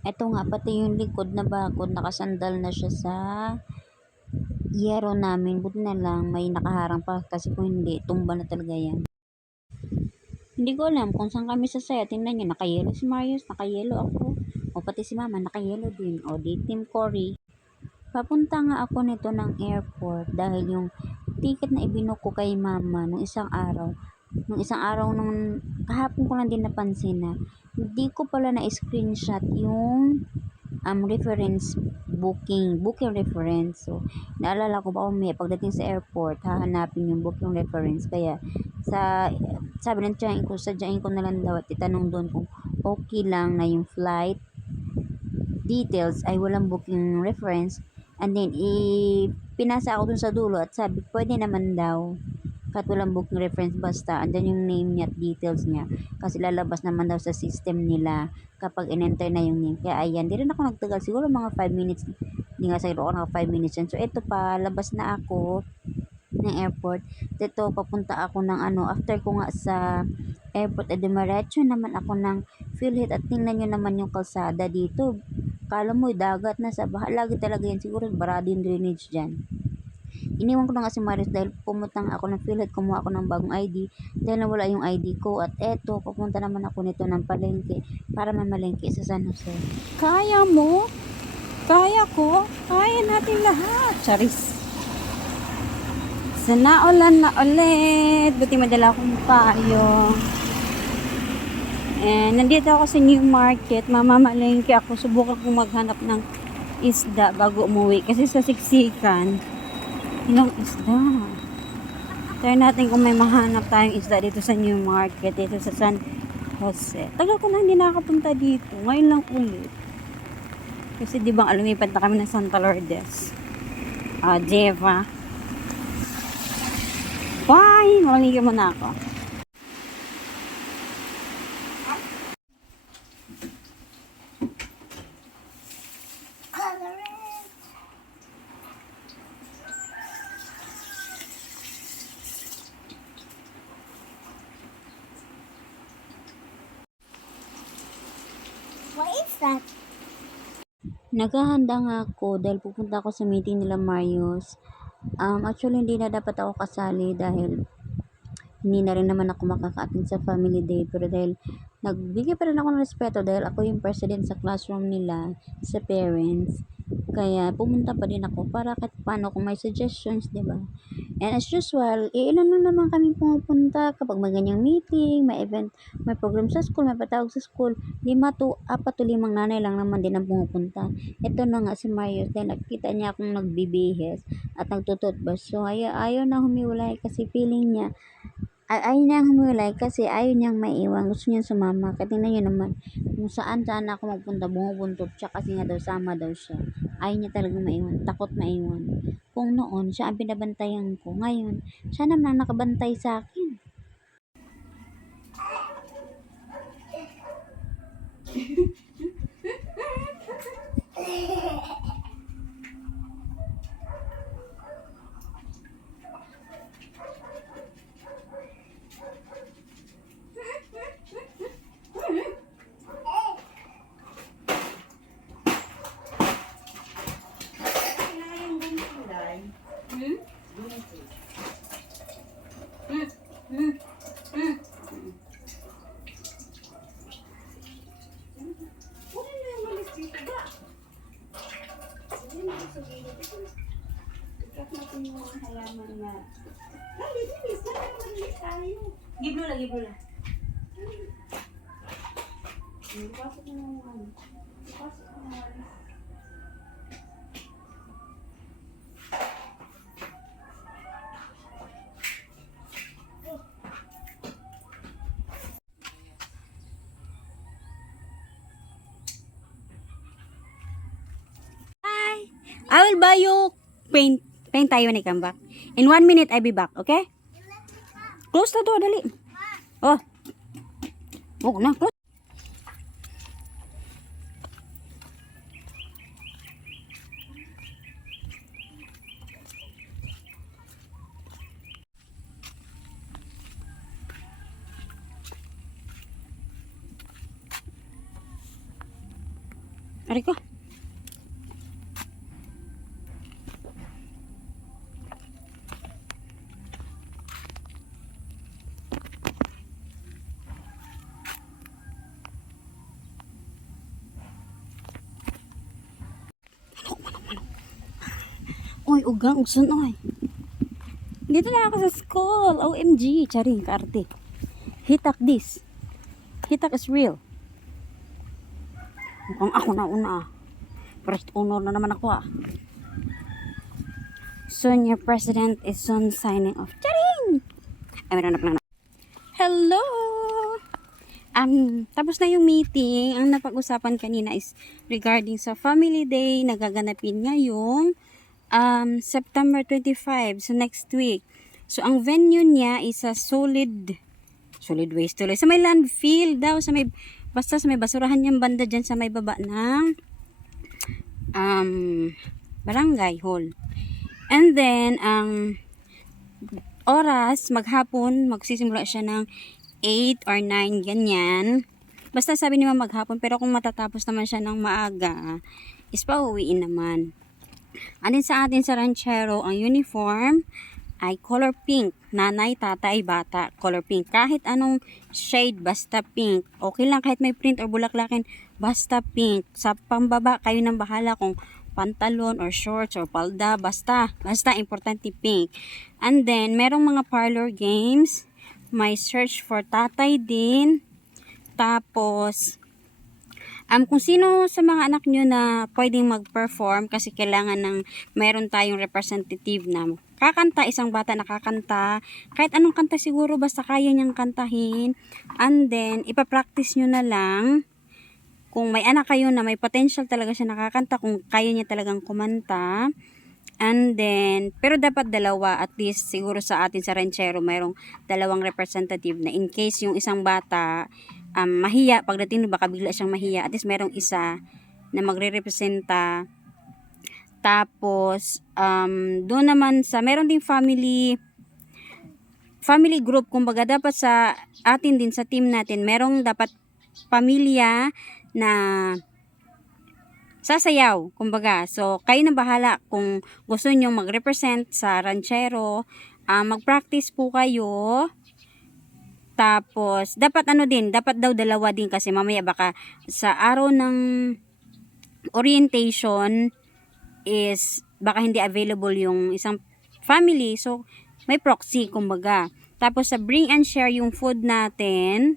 Eto nga, pati yung likod na bakod, nakasandal na siya sa yero namin. Buti na lang, may nakaharang pa kasi kung hindi, tumba na talaga yan. Hindi ko alam kung saan kami sasaya. Tingnan nyo, nakayelo si Marius, nakayelo ako. O pati si Mama, nakayelo din. O di Team Cory. Papunta nga ako nito ng airport dahil yung ticket na ibinook ko kay Mama nung isang araw, nung kahapon ko lang din napansin na hindi ko pala na-screenshot yung reference booking reference. So, naalala ko ba may pagdating sa airport, hahanapin yung booking reference. Kaya, sabi ng sadyain ko na lang daw at itanong doon kung okay lang na yung flight details ay walang booking reference. And then, pinasa ako dun sa dulo at sabi, pwede naman daw. Kahit walang booking reference, basta andyan yung name niya at details niya. Kasi lalabas naman daw sa system nila kapag in-enter na yung name. Kaya ayan, di rin ako nagtagal. Siguro mga 5 minutes. Hindi nga siguro ako mga 5 minutes yan. So, ito pa, labas na ako ng airport. Dito, papunta ako ng after ko nga sa airport, dumiretso naman ako ng PhilHealth at tingnan nyo naman yung kalsada dito. Kala mo, dagat na sa baha. Lagi talaga yan. Siguro, barado yung drainage dyan. Iniwan ko na nga si Marius dahil pumunta ako ng PhilHealth, kumuha ako ng bagong ID dahil nawala yung ID ko. At eto, papunta naman ako nito ng palengke para mamalengke sa San Jose. Kaya mo? Kaya ko? Kaya natin lahat. Charis. Sana ulan na ulit. Buti madala akong payo. And nandito ako sa New Market. Mamamalengke ako. Subukan kong maghanap ng isda bago umuwi. Kasi sa siksikan, ilang isda. Try natin kung may mahanap tayong isda dito sa New Market. Dito sa San Jose. Tagal ko na hindi nakakapunta dito. Ngayon lang ulit. Kasi di ba lumipat na kami ng Santa Lourdes. Jeva. Bye! Maligyan mo na ako. What is that? Naghahanda nga ako dahil pupunta ako sa meeting nila Marius. Actually, hindi na dapat ako kasali dahil hindi na rin naman ako makaka-attend sa family day. Pero dahil nagbigay pa rin ako ng respeto dahil ako yung president sa classroom nila, sa parents. Kaya pumunta pa din ako para kahit paano kung may suggestions, di ba? And as usual, ilan lang naman kami pumupunta kapag may ganyang meeting, may event, may program sa school, may patawag sa school. 4 to 5 nanay lang naman din ang pumupunta. Ito na nga si Marius dahil nakita niya akong nagbibihis at nagtututbrush. So ayaw na humiwalay kasi feeling niya, ayaw niyang humiwalay kasi ayaw niyang maiwan. Gusto niyang sumama. Kaya tingnan niyo naman kung saan ako magpunta, bumubuntot siya kasi nga daw sama daw siya. Ayaw niya talagang maiwan. Takot maiwan. Kung noon, siya ang binabantayan ko. Ngayon, siya naman ang nakabantay sa akin. Giblo la. Pasok mo pasok mo. I will buy you paint. Paint tayo ni come back. In 1 minute, I'll be back, okay? Close the door, dali. Oh. Oh, na, close. Ari ko. Oy, ugang, ugsun, oy. Dito na ako sa school. OMG. Charing, kaarte. Hitak this. Hitak is real. Mukhang ako na una. First honor na naman ako Soon your president is soon signing off. Charing! Ay, meron na. Hello! Tapos na yung meeting. Ang napag-usapan kanina is regarding sa family day. Nagaganapin ngayong September 25, so next week. So ang venue niya is a solid waste tuloy. Sa may landfill daw, basta sa may basurahan niyang banda dyan sa may baba ng barangay hall. And then oras maghapon, magsisimula siya ng 8 or 9 ganyan. Basta sabi ni Ma'am maghapon, pero kung matatapos naman siya ng maaga, is pauwiin naman. Andin sa atin sa ranchero, ang uniform ay color pink. Nanay, tatay, bata, color pink. Kahit anong shade, basta pink. Okay lang, kahit may print or bulaklakin, basta pink. Sa pambaba, kayo nang bahala kung pantalon or shorts or palda, basta importante pink. And then, merong mga parlor games. May search for tatay din. Tapos, kung sino sa mga anak nyo na pwedeng mag-perform kasi kailangan ng meron tayong representative na kakanta, isang bata na kakanta, kahit anong kanta siguro basta kaya niyang kantahin, and then ipapractice nyo na lang kung may anak kayo na may potential talaga siya nakakanta, kung kaya niya talagang kumanta. And then, pero dapat dalawa, at least siguro sa atin sa ranchero, mayroong dalawang representative na in case yung isang bata mahiya, pagdating baka bigla siyang mahiya, at least merong isa na magre-representa. Tapos, doon naman sa, meron ding family group, kumbaga dapat sa atin din, sa team natin, merong dapat pamilya na sasayaw, kumbaga. So, kayo na bahala kung gusto nyo mag-represent sa ranchero. Mag-practice po kayo. Tapos, dapat dapat daw dalawa din kasi mamaya baka sa araw ng orientation is baka hindi available yung isang family. So, may proxy, kumbaga. Tapos, sa bring and share yung food natin,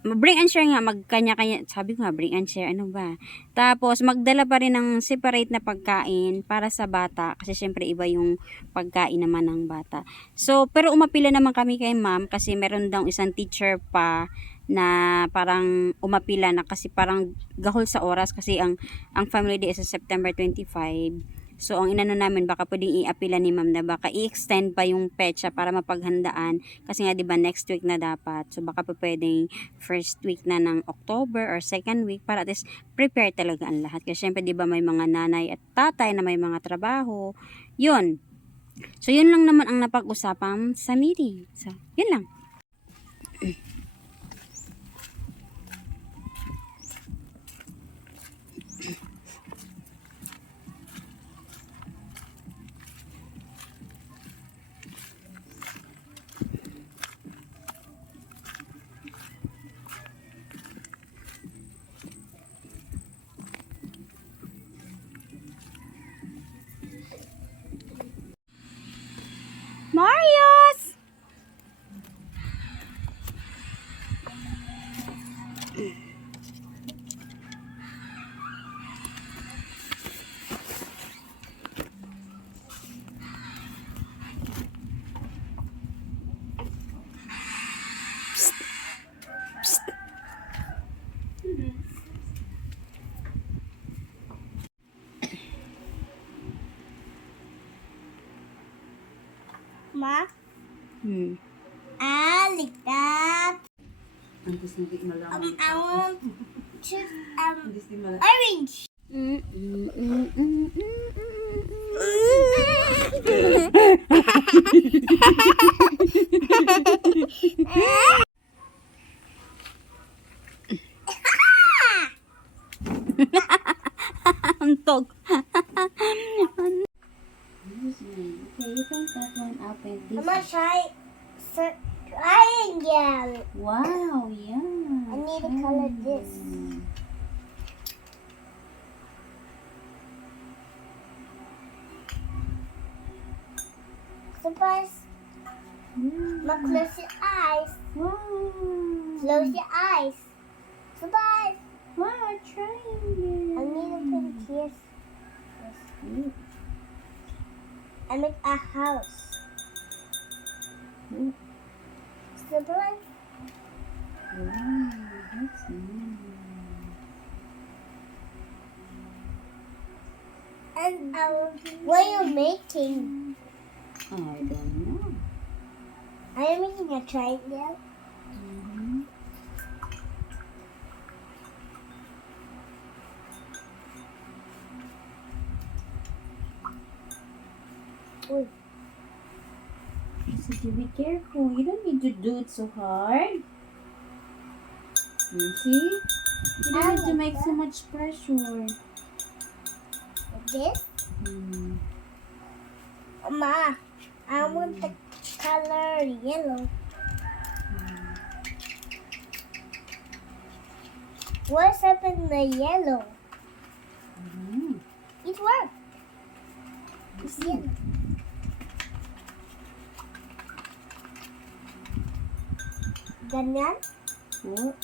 bring and share nga, magkanya-kanya, sabi ko nga, bring and share, ano ba? Tapos, magdala pa rin ng separate na pagkain para sa bata, kasi syempre iba yung pagkain naman ng bata. So, pero umapila naman kami kay ma'am, kasi meron daw isang teacher pa, na parang umapila na, kasi parang gahol sa oras, kasi ang family day is sa September 25. So, ang inano namin, baka pwedeng i-apila ni ma'am na baka i-extend pa yung petsa para mapaghandaan. Kasi nga, diba, next week na dapat. So, baka pa pwedeng first week na ng October or second week para at least prepare talaga ang lahat. Kasi syempre, diba, may mga nanay at tatay na may mga trabaho. Yun. So, yun lang naman ang napag-usapan sa meeting. So, yun lang. Marius! Ma? Like that. I want to orange. that one open. I'm This gonna try triangle. Wow, yeah. I need to color this. Surprise! Ma, close your eyes. Wow. Close your eyes. Surprise! Wow, triangle. I need to put it here. Ooh, I make a house. ooh. Surprise! Wow, that's nice. And what are you making? I don't know. I am making a triangle. Mhm. Uy. So be careful. You don't need to do it so hard. You see? You don't need to make so much pressure. This? Hmm. Ma, I want the color yellow. What's up in the yellow? Mhm. It worked. It's yellow. Ganyan? Oh.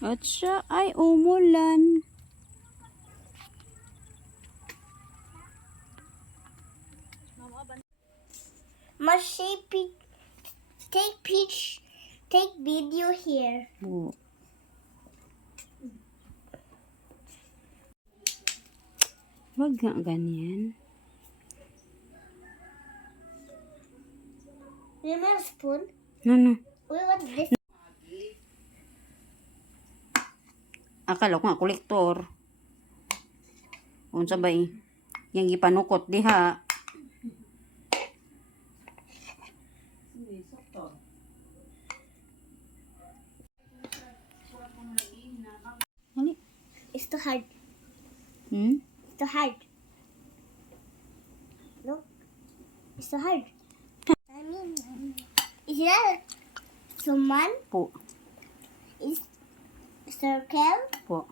At siya ay umulan. Must shape it. Take video here. Oh. Wag nga ganyan. You want a spoon? Ano? We want this. Akala ko nga kolektor. Unsa ba eh? Yang gipanukot diha. Hani? It's too hard. Hmm? It's too hard. No, it's too hard. I mean, is that suman? Po. Is circle? Po.